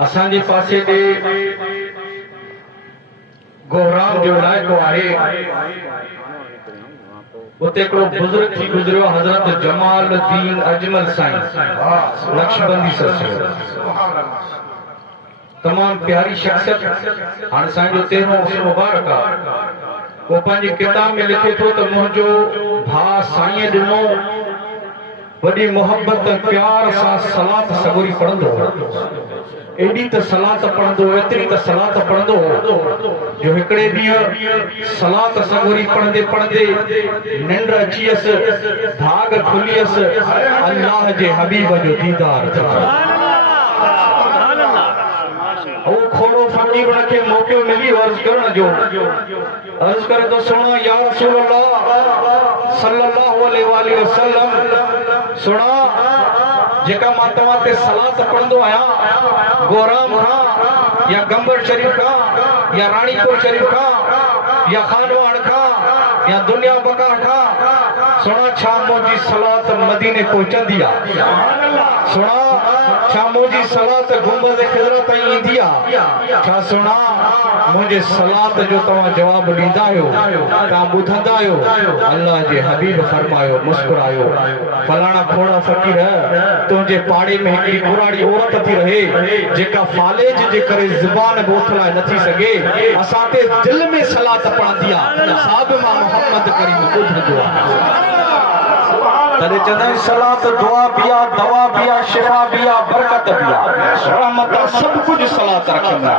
असांजे पासे दे गोहराम जो इलाइक़ो आहे उते हिकिड़ो बुजुर्ग थी गुज़रियो हज़रत जमालुद्दीन अजमल साईं नक्शबंदी ससुर तमाम प्यारी शख्सियत। हाणे साईं जो 13हों उर्स मुबारक आहे। वो पंहिंजी किताब में लिखे थो त मुंहिंजो भाउ साईं ॾिनो वॾी मोहब्बत प्यार सां सलात सगोरी पढ़ंदो एॾी त सलात पढ़ंदो एतिरी त सलात पढ़ंदो जो हिकिड़े ॾींहुं सलात सगोरी पढ़ंदे पढ़ंदे निंड अची वियसि भाग खुली वियसि अल्लाह जे हबीब जो दीदार खोड़ो फकीर उनके मौके मिली अर्ज करण जो अर्ज करे तो सुनो या रसूल अल्लाह सल्लल्लाहु अलैहि वसल्लम सुनो जेका मां तव्हां ते सलात पढ़ंदो आहियां गोराम खां या गंबर शरीफ खां या रानीपुर शरीफ खां या खानवाड़ खां या दुनिया बका खां सुनो छा मुंहिंजी सलात मदीने पहुचंदी आहे सुनो छा मुंहिंजी सलात गुंबद खिज़रा ताईं ईंदी आहे छा सुना मुंहिंजे सलात जो तव्हां जवाब ॾींदा आहियो तव्हां ॿुधंदा आहियो। अल्लाह जे हबीब फरमायो मुस्कुरायो फलाणा खोड़ा फ़कीर तुंहिंजे पाड़े में हिकिड़ी पुराणी औरत थी रहे जेका फालेज जे करे ज़ुबान बोथलाए नथी सघे असां ते दिल में सलात पढ़ंदी आहे साहब मां मोहम्मद करीम ॿुधंदो आहे तॾहिं चवंदा सलात दुआ भी आहे दवा भी आहे शिफा भी आहे बरकत भी आहे रहमत सभु कुझु सलात रखंदा।